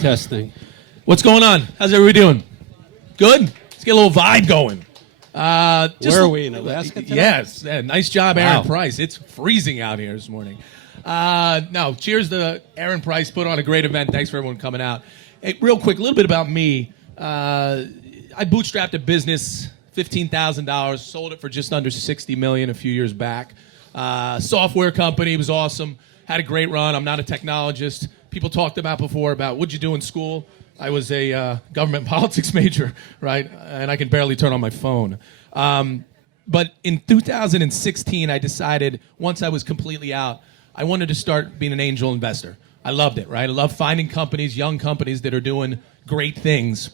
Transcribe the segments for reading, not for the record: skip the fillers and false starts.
Testing. What's going on? How's everybody doing? Good? Let's get a little vibe going. Where are we, in Alaska today? Yes. Nice job, Wow. Aaron Price. It's freezing out here this morning. No, cheers to Aaron Price. Put on a great event. Thanks for everyone coming out. Hey, real quick, a little bit about me. I bootstrapped a business, $15,000, sold it for just under $60 million a few years back. Software company, was awesome. Had a great run. I'm not a technologist. People talked about before about what'd you do in school. I was a government politics major, right? And I can barely turn on my phone. But in 2016, I decided once I was completely out, I wanted to start being an angel investor. I loved it, right? I love finding companies, young companies that are doing great things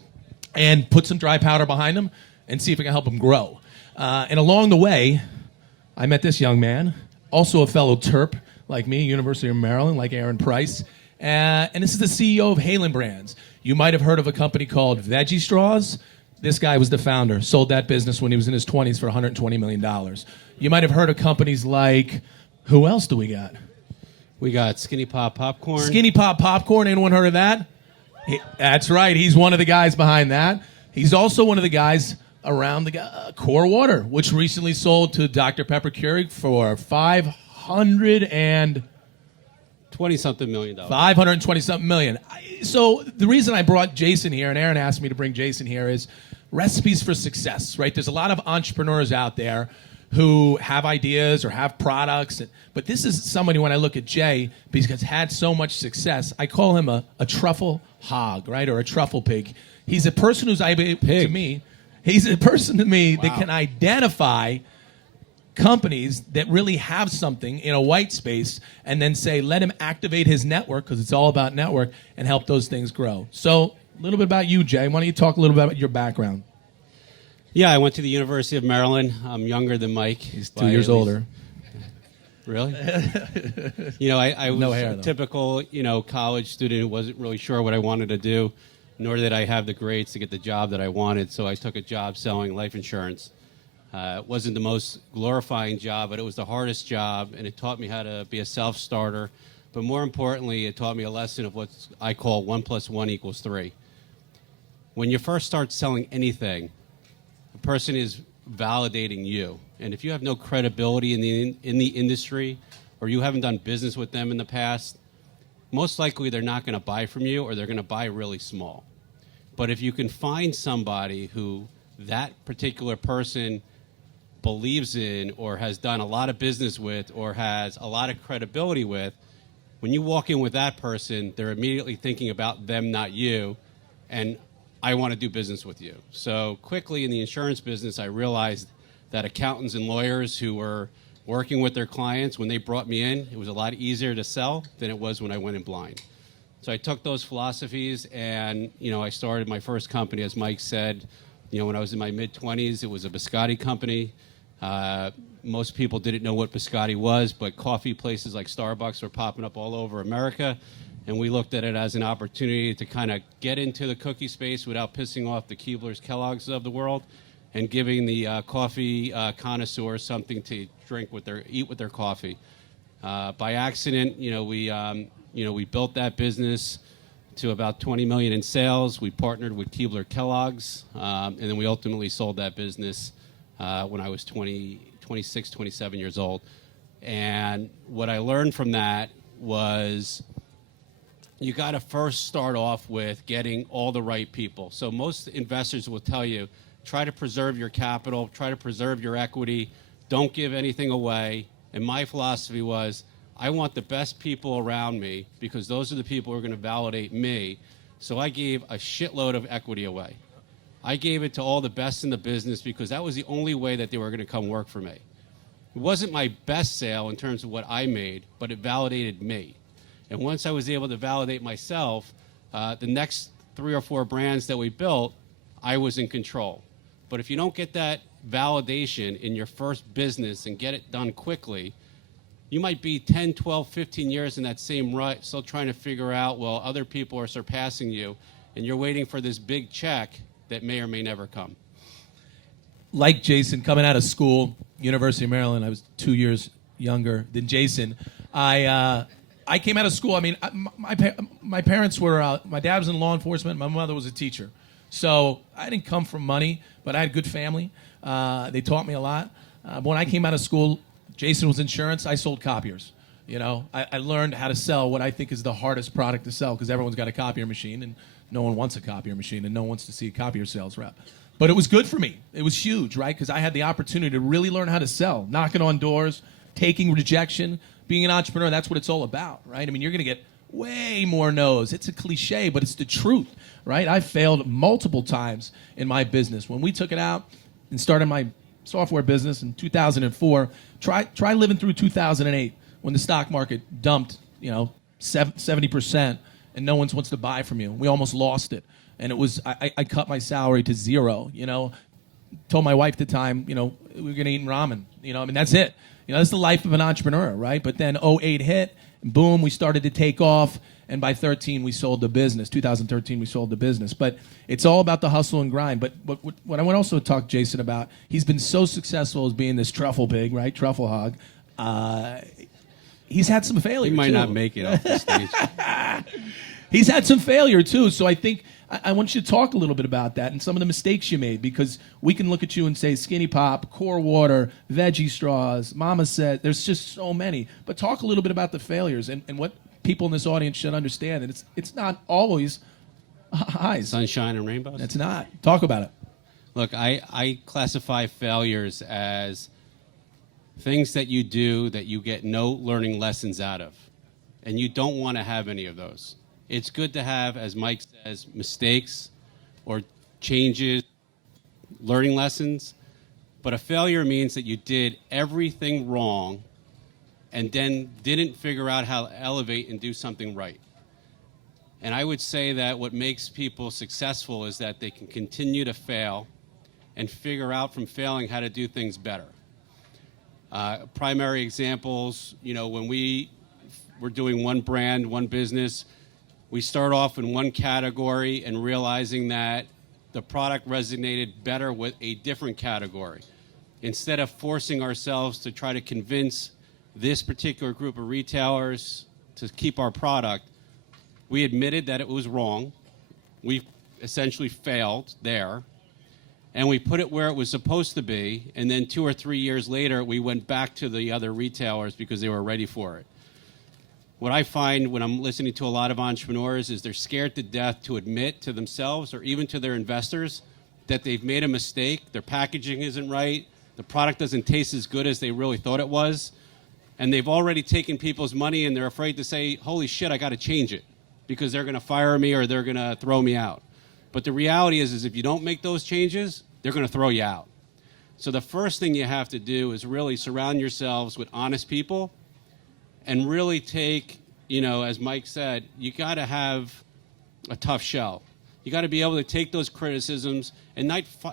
and put some dry powder behind them and see if I can help them grow. And along the way, I met this young man, also a fellow Terp like me, University of Maryland, like Aaron Price. And this is the CEO of Halen Brands. You might have heard of a company called Veggie Straws. This guy was the founder, sold that business when he was in his 20s for $120 million. You might have heard of companies like, who else do we got? We got Skinny Pop Popcorn. Skinny Pop Popcorn, anyone heard of that? That's right, he's one of the guys behind that. He's also one of the guys around the Core Water, which recently sold to Dr. Pepper Keurig for $520-something million. $520-something million. So the reason I brought Jason here, and Aaron asked me to bring Jason here, is recipes for success, right? There's a lot of entrepreneurs out there who have ideas or have products, but this is somebody, when I look at Jay, because he's had so much success, I call him a truffle hog, right, or a truffle pig. He's a person who's he's a person to me that can identify companies that really have something in a white space and then say, let him activate his network, because it's all about network, and help those things grow. So a little bit about you, Jay. Why don't you talk a little bit about your background? Yeah, I went to the University of Maryland. I'm younger than Mike. He's 2 years older. Really? I was No hair, a though. typical, college student who wasn't really sure what I wanted to do, nor did I have the grades to get the job that I wanted, so I took a job selling life insurance. It wasn't the most glorifying job, but it was the hardest job, and it taught me how to be a self-starter. But more importantly, it taught me a lesson of what I call 1 + 1 = 3. When you first start selling anything, the person is validating you. And if you have no credibility in the industry, or you haven't done business with them in the past, most likely they're not going to buy from you, or they're going to buy really small. But if you can find somebody who that particular person believes in, or has done a lot of business with, or has a lot of credibility with, when you walk in with that person, they're immediately thinking about them, not you, and I want to do business with you. So quickly in the insurance business, I realized that accountants and lawyers who were working with their clients, when they brought me in, it was a lot easier to sell than it was when I went in blind. So I took those philosophies and, I started my first company, as Mike said, when I was in my mid-20s. It was a biscotti company. Most people didn't know what biscotti was, but coffee places like Starbucks were popping up all over America, and we looked at it as an opportunity to kind of get into the cookie space without pissing off the Keeblers, Kellogg's of the world, and giving the coffee connoisseurs something to eat with their coffee. By accident, we built that business to about $20 million in sales. We partnered with Keebler Kellogg's, and then we ultimately sold that business when I was 26, 27 years old. And what I learned from that was you got to first start off with getting all the right people. So most investors will tell you, try to preserve your capital, try to preserve your equity, don't give anything away. And my philosophy was, I want the best people around me, because those are the people who are going to validate me. So I gave a shitload of equity away. I gave it to all the best in the business because that was the only way that they were going to come work for me. It wasn't my best sale in terms of what I made, but it validated me. And once I was able to validate myself, the next 3 or 4 brands that we built, I was in control. But if you don't get that validation in your first business and get it done quickly, you might be 10, 12, 15 years in that same rut, still trying to figure out, well, other people are surpassing you, and you're waiting for this big check that may or may never come. Like Jason, coming out of school, University of Maryland, I was 2 years younger than Jason. I I came out of school. I mean, my parents were, my dad was in law enforcement. My mother was a teacher. So I didn't come from money, but I had a good family. They taught me a lot. When I came out of school, Jason was insurance. I sold copiers. You know, I learned how to sell what I think is the hardest product to sell because everyone's got a copier machine and no one wants a copier machine and no one wants to see a copier sales rep. But it was good for me. It was huge, right? Because I had the opportunity to really learn how to sell, knocking on doors, taking rejection. Being an entrepreneur, that's what it's all about, right? I mean, you're going to get way more no's. It's a cliche, but it's the truth, right? I failed multiple times in my business. When we took it out and started my software business in 2004, try living through 2008 when the stock market dumped, 70% and no one wants to buy from you. We almost lost it. And it was, I cut my salary to zero, told my wife at the time, we were going to eat ramen, I mean, that's it. That's the life of an entrepreneur, right? But then 2008 hit, and boom, we started to take off. And by 2013, we sold the business. 2013, we sold the business. But it's all about the hustle and grind. But what I want to also talk to Jason about, he's been so successful as being this truffle pig, right? Truffle hog. He's had some failure, He might too. not make it off the stage. He's had some failure, too. So I think I want you to talk a little bit about that and some of the mistakes you made, because we can look at you and say Skinny Pop, Core Water, Veggie Straws, Mama Said. There's just so many. But talk a little bit about the failures and what people in this audience should understand. And it's not always highs. Sunshine and rainbows? It's not. Talk about it. Look, I classify failures as things that you do that you get no learning lessons out of. And you don't want to have any of those. It's good to have, as Mike says, mistakes or changes, learning lessons. But a failure means that you did everything wrong and then didn't figure out how to elevate and do something right. And I would say that what makes people successful is that they can continue to fail and figure out from failing how to do things better. Primary examples, when we were doing one brand, one business, we start off in one category and realizing that the product resonated better with a different category. Instead of forcing ourselves to try to convince this particular group of retailers to keep our product, we admitted that it was wrong. We essentially failed there. And we put it where it was supposed to be. And then 2 or 3 years later, we went back to the other retailers because they were ready for it. What I find when I'm listening to a lot of entrepreneurs is they're scared to death to admit to themselves or even to their investors that they've made a mistake, their packaging isn't right, the product doesn't taste as good as they really thought it was, and they've already taken people's money and they're afraid to say, holy shit, I got to change it because they're going to fire me or they're going to throw me out. But the reality is if you don't make those changes, they're going to throw you out. So the first thing you have to do is really surround yourselves with honest people and really take, as Mike said, you got to have a tough shell. You got to be able to take those criticisms and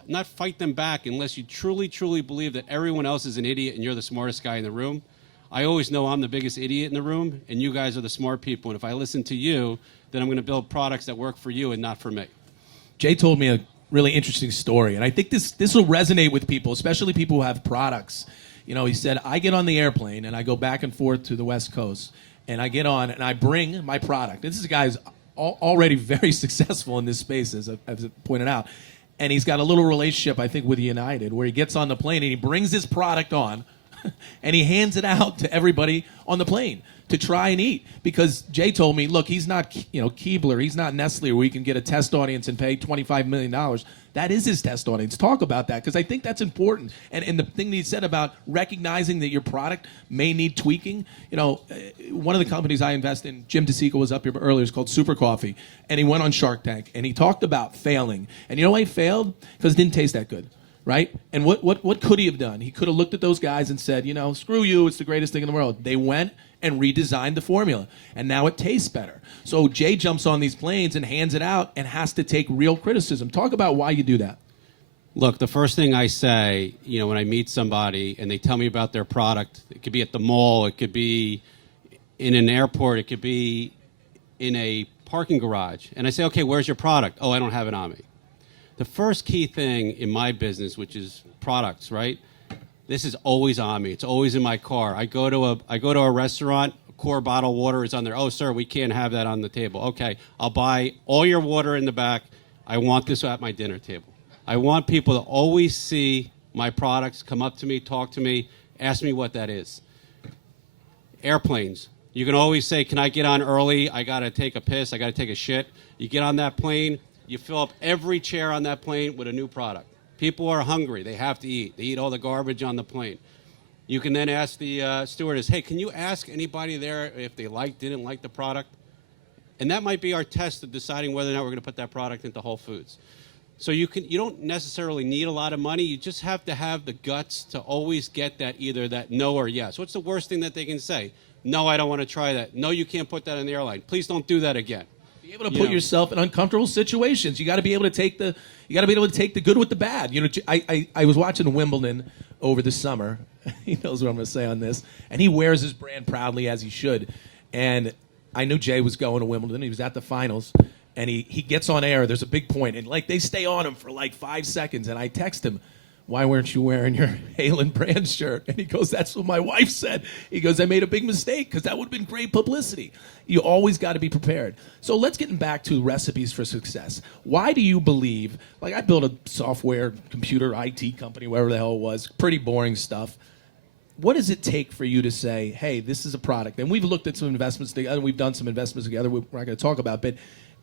not fight them back unless you truly, truly believe that everyone else is an idiot and you're the smartest guy in the room. I always know I'm the biggest idiot in the room, and you guys are the smart people. And if I listen to you, then I'm going to build products that work for you and not for me. Jay told me a really interesting story, and I think this will resonate with people, especially people who have products. He said, I get on the airplane and I go back and forth to the West Coast, and I get on and I bring my product. This is a guy who's already very successful in this space, as I pointed out. And he's got a little relationship, I think, with United, where he gets on the plane and he brings his product on and he hands it out to everybody on the plane to try and eat. Because Jay told me, look, he's not Keebler, he's not Nestle, where he can get a test audience and pay $25 million. That is his test audience. Talk about that, because I think that's important. And the thing that he said about recognizing that your product may need tweaking, one of the companies I invest in, Jim DeSico was up here earlier, is called Super Coffee, and he went on Shark Tank, and he talked about failing. And you know why he failed? Because it didn't taste that good. Right? And what could he have done? He could have looked at those guys and said, screw you, it's the greatest thing in the world. They went and redesigned the formula, and now it tastes better. So Jay jumps on these planes and hands it out and has to take real criticism. Talk about why you do that. Look, the first thing I say, when I meet somebody and they tell me about their product, it could be at the mall, it could be in an airport, it could be in a parking garage. And I say, okay, where's your product? Oh, I don't have it on me. The first key thing in my business, which is products, right? This is always on me. It's always in my car. I go to a restaurant, core bottled water is on there. Oh, sir, we can't have that on the table. Okay, I'll buy all your water in the back. I want this at my dinner table. I want people to always see my products, come up to me, talk to me, ask me what that is. Airplanes. You can always say, can I get on early? I got to take a piss. I got to take a shit. You get on that plane. You fill up every chair on that plane with a new product. People are hungry. They have to eat. They eat all the garbage on the plane. You can then ask the stewardess, hey, can you ask anybody there if they didn't like the product? And that might be our test of deciding whether or not we're going to put that product into Whole Foods. So you don't necessarily need a lot of money. You just have to have the guts to always get that either that no or yes. What's the worst thing that they can say? No, I don't want to try that. No, you can't put that on the airline. Please don't do that again. Be able to put yourself in uncomfortable situations. You got to be able to take the good with the bad. You know, I was watching Wimbledon over the summer. He knows what I'm going to say on this, and he wears his brand proudly as he should. And I knew Jay was going to Wimbledon. He was at the finals, and he gets on air. There's a big point, and like they stay on him for like 5 seconds. And I text him, why weren't you wearing your Halen Brands shirt? And he goes, that's what my wife said. He goes, I made a big mistake because that would have been great publicity. You always got to be prepared. So let's get back to recipes for success. Why do you believe, like I built a software, computer, IT company, whatever the hell it was, pretty boring stuff. What does it take for you to say, hey, this is a product? And we've looked at some investments together. We've done some investments together we're not going to talk about, but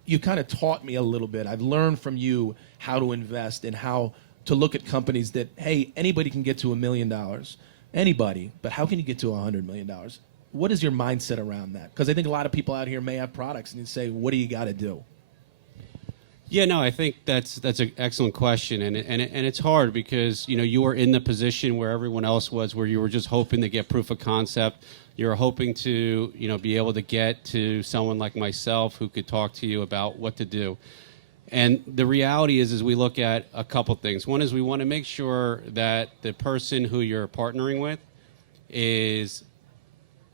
you kind of taught me a little bit. I've learned from you how to invest and how to look at companies that, hey, anybody can get to $1 million. Anybody. But how can you get to $100 million? What is your mindset around that? Because I think a lot of people out here may have products and you say, what do you got to do? Yeah, no, I think that's an excellent question, and it's hard because you were in the position where everyone else was, where you were just hoping to get proof of concept. You were hoping to be able to get to someone like myself who could talk to you about what to do. And the reality is we look at a couple things. One is we want to make sure that the person who you're partnering with is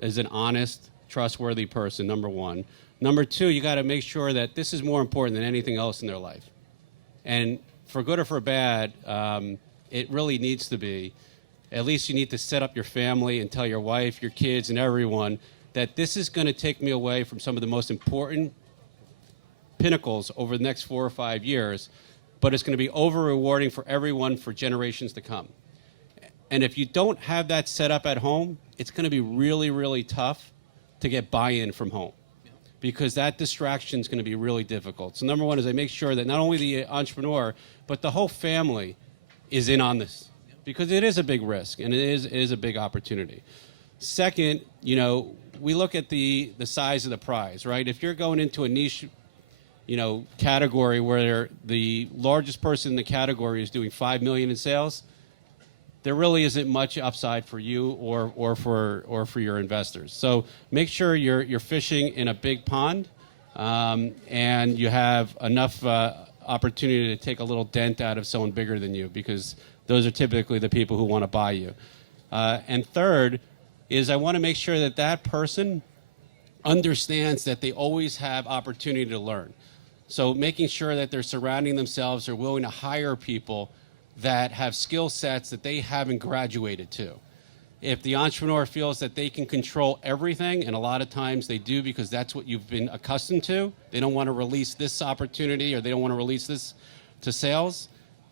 an honest, trustworthy person, number one. Number two, you got to make sure that this is more important than anything else in their life. And for good or for bad, it really needs to be. At least you need to set up your family and tell your wife, your kids, and everyone that this is going to take me away from some of the most important pinnacles over the next 4 or 5 years, but it's going to be over-rewarding for everyone for generations to come. And if you don't have that set up at home, it's going to be really, really tough to get buy-in from home, because that distraction is going to be really difficult. So number one is I make sure that not only the entrepreneur, but the whole family is in on this, because it is a big risk and it is a big opportunity. Second, we look at the size of the prize, right? If you're going into a niche category where the largest person in the category is doing $5 million in sales, there really isn't much upside for you or for your investors. So make sure you're fishing in a big pond, and you have enough opportunity to take a little dent out of someone bigger than you, because those are typically the people who want to buy you. And third is I want to make sure that person understands that they always have opportunity to learn. So making sure that they're surrounding themselves or willing to hire people that have skill sets that they haven't graduated to. If the entrepreneur feels that they can control everything, and a lot of times they do because that's what you've been accustomed to, they don't want to release this opportunity or they don't want to release this to sales,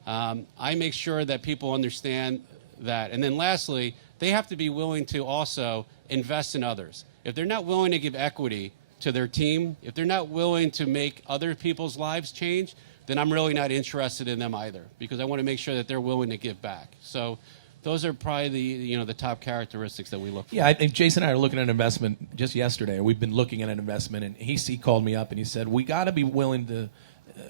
I make sure that people understand that. And then lastly, they have to be willing to also invest in others. If they're not willing to give equity to their team, if they're not willing to make other people's lives change, then I'm really not interested in them either, because I want to make sure that they're willing to give back. So those are probably the top characteristics that we look for. Yeah, I think Jason and I are looking at an investment just yesterday. We've been looking at an investment, and he called me up and he said, we got to be willing to,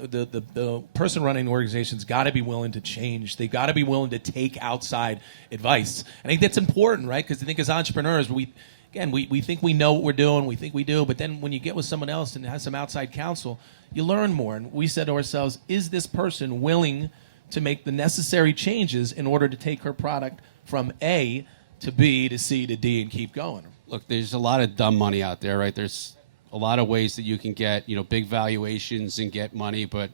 the person running the organization's got to be willing to change. They've got to be willing to take outside advice. I think that's important, right? Because I think as entrepreneurs, we think we know what we're doing, we think we do, but then when you get with someone else and has some outside counsel, you learn more. And we said to ourselves, is this person willing to make the necessary changes in order to take her product from A to B to C to D and keep going? Look, there's a lot of dumb money out there, right? There's a lot of ways that you can get, big valuations and get money, but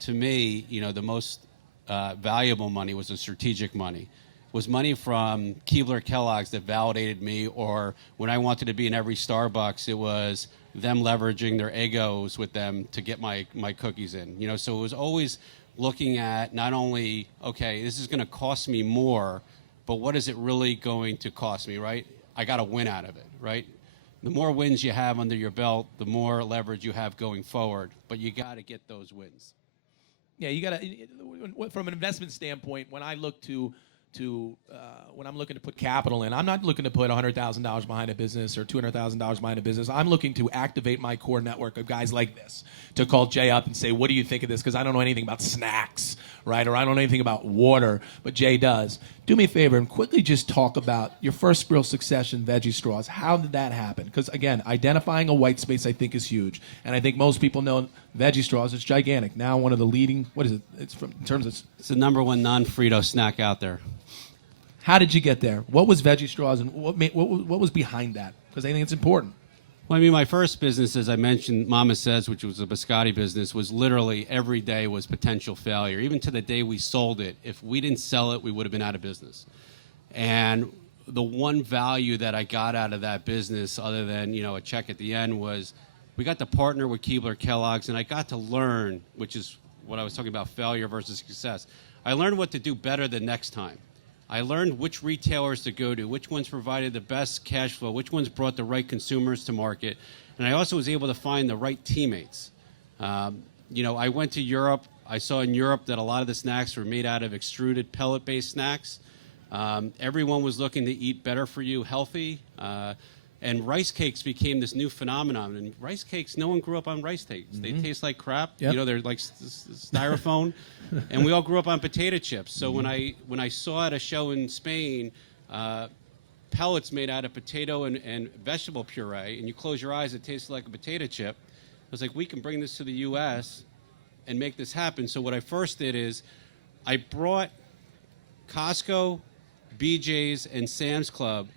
to me, the most valuable money was the strategic money. was money from Keebler Kellogg's that validated me, or when I wanted to be in every Starbucks, it was them leveraging their egos with them to get my cookies in. You know, so it was always looking at not only, okay, this is going to cost me more, but what is it really going to cost me, right? I got to win out of it, right? The more wins you have under your belt, the more leverage you have going forward, but you got to get those wins. Yeah, you got to, from an investment standpoint, when I look when I'm looking to put capital in, I'm not looking to put $100,000 behind a business or $200,000 behind a business. I'm looking to activate my core network of guys like this to call Jay up and say, what do you think of this? Because I don't know anything about snacks, right? Or I don't know anything about water, but Jay does. Do me a favor and quickly just talk about your first real success in Veggie Straws. How did that happen? Because, again, identifying a white space I think is huge. And I think most people know Veggie Straws is gigantic. Now one of the leading, what is it? It's from, in terms of... It's the #1 non-Frito snack out there. How did you get there? What was Veggie Straws, and what was behind that? Because I think it's important. Well, I mean, my first business, as I mentioned, Mama Says, which was a biscotti business, was literally every day was potential failure. Even to the day we sold it, if we didn't sell it, we would have been out of business. And the one value that I got out of that business, other than, you know, a check at the end, was we got to partner with Keebler Kellogg's, and I got to learn, which is what I was talking about, failure versus success. I learned what to do better the next time. I learned which retailers to go to, which ones provided the best cash flow, which ones brought the right consumers to market, and I also was able to find the right teammates. You know, I went to Europe. I saw in Europe that a lot of the snacks were made out of extruded pellet-based snacks. Everyone was looking to eat better for you, healthy, and rice cakes became this new phenomenon. And rice cakes, no one grew up on rice cakes. Mm-hmm. They taste like crap. Yep. You know, they're like styrofoam. And we all grew up on potato chips. So when I saw at a show in Spain, pellets made out of potato and vegetable puree, and you close your eyes, it tastes like a potato chip. I was like, we can bring this to the U.S. and make this happen. So what I first did is I brought Costco, BJ's, and Sam's Club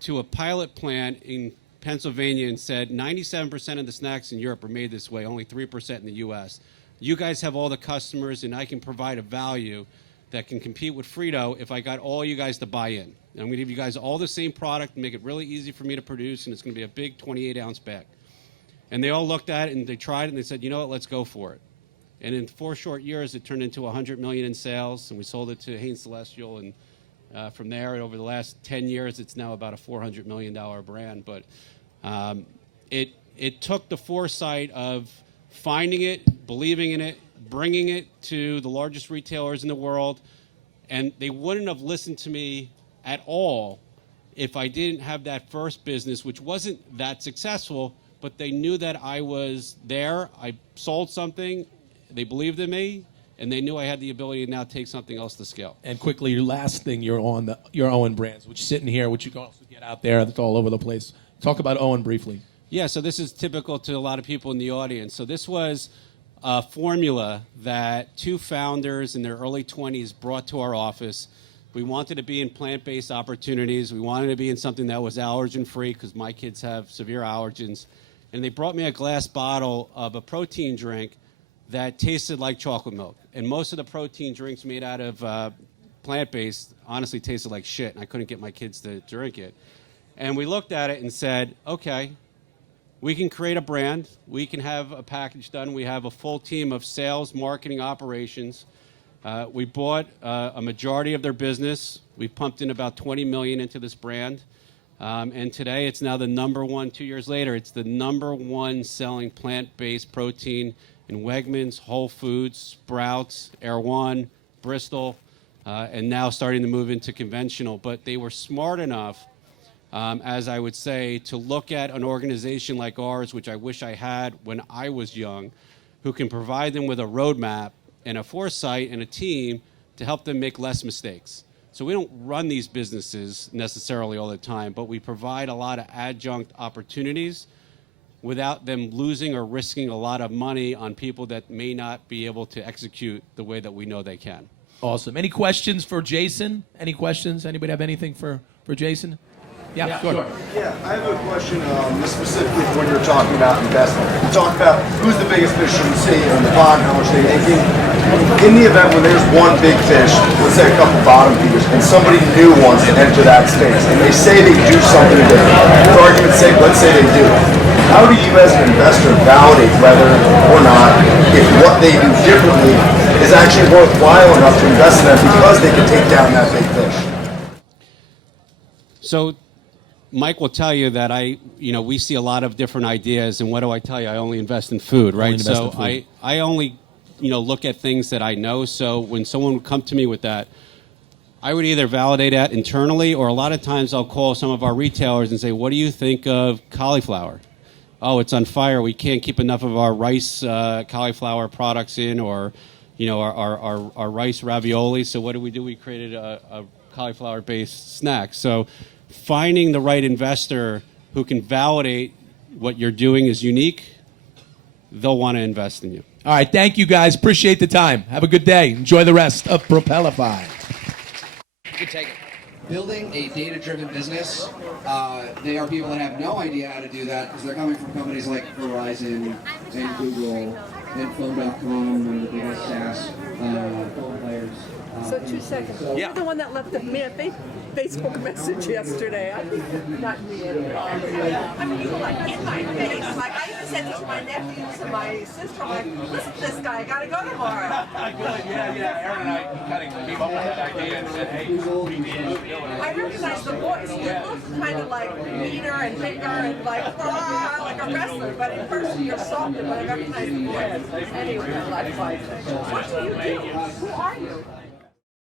to a pilot plant in Pennsylvania and said 97% of the snacks in Europe are made this way, only 3% in the U.S. You guys have all the customers, and I can provide a value that can compete with Frito if I got all you guys to buy in. And I'm going to give you guys all the same product and make it really easy for me to produce, and it's going to be a big 28-ounce bag. And they all looked at it, and they tried it, and they said, you know what, let's go for it. And in 4 short years, it turned into $100 million in sales, and we sold it to Hain Celestial, and from there, over the last 10 years, it's now about a $400 million brand. But it took the foresight of finding it, believing in it, bringing it to the largest retailers in the world, and they wouldn't have listened to me at all if I didn't have that first business, which wasn't that successful, but they knew that I was there. I sold something, they believed in me, and they knew I had the ability to now take something else to scale. And quickly, your last thing, you're on your Owen Brands, which is sitting here, which you can also get out there. That's all over the place. Talk about Owen briefly. Yeah, so this is typical to a lot of people in the audience. So this was a formula that 2 founders in their early 20s brought to our office. We wanted to be in plant-based opportunities. We wanted to be in something that was allergen-free because my kids have severe allergens. And they brought me a glass bottle of a protein drink that tasted like chocolate milk. And most of the protein drinks made out of plant-based honestly tasted like shit, and I couldn't get my kids to drink it. And we looked at it and said, okay, we can create a brand. We can have a package done. We have a full team of sales, marketing, operations. We bought a majority of their business. We pumped in about $20 million into this brand. And today it's now the #1, 2 years later, it's the #1 selling plant-based protein in Wegmans, Whole Foods, Sprouts, Erewhon, Bristol, and now starting to move into conventional. But they were smart enough, as I would say, to look at an organization like ours, which I wish I had when I was young, who can provide them with a roadmap and a foresight and a team to help them make less mistakes. So we don't run these businesses necessarily all the time, but we provide a lot of adjunct opportunities without them losing or risking a lot of money on people that may not be able to execute the way that we know they can. Awesome. Any questions for Jason? Any questions? Anybody have anything for Jason? Yeah, sure. Yeah, I have a question specifically for when you're talking about investment. You talk about who's the biggest fish in the sea and the pond, how much they're making. In the event when there's one big fish, let's say a couple bottom feeders, and somebody new wants to enter that space, and they say they do something different. For argument's sake, let's say they do. How do you as an investor validate whether or not if what they do differently is actually worthwhile enough to invest in them because they can take down that big fish? So Mike will tell you that we see a lot of different ideas, and what do I tell you? I only invest in food, right? So I only, look at things that I know. So when someone would come to me with that, I would either validate that internally, or a lot of times I'll call some of our retailers and say, what do you think of cauliflower? Oh, it's on fire. We can't keep enough of our rice cauliflower products in, or, our rice ravioli. So what do? We created a cauliflower-based snack. So finding the right investor who can validate what you're doing is unique, they'll want to invest in you. All right, thank you guys. Appreciate the time. Have a good day. Enjoy the rest of Propelify. You can take it. Building a data-driven business, they are people that have no idea how to do that because they're coming from companies like Verizon and Google and Phone.com, one of the biggest SaaS phone players. So 2 seconds. You're the one that left me a Facebook message yesterday. Not me. I mean, you were like in my face. Like I even said this to my nephews and my sister. I'm like, listen to this guy. I gotta go tomorrow. Yeah. Aaron and I kind of came up with that idea and said, hey, we need to do it. I recognize the voice. You look kind of like meaner and bigger and like a wrestler, but in person you're softer. But I recognize the voice. Anyway, I like What do you do? Who are you?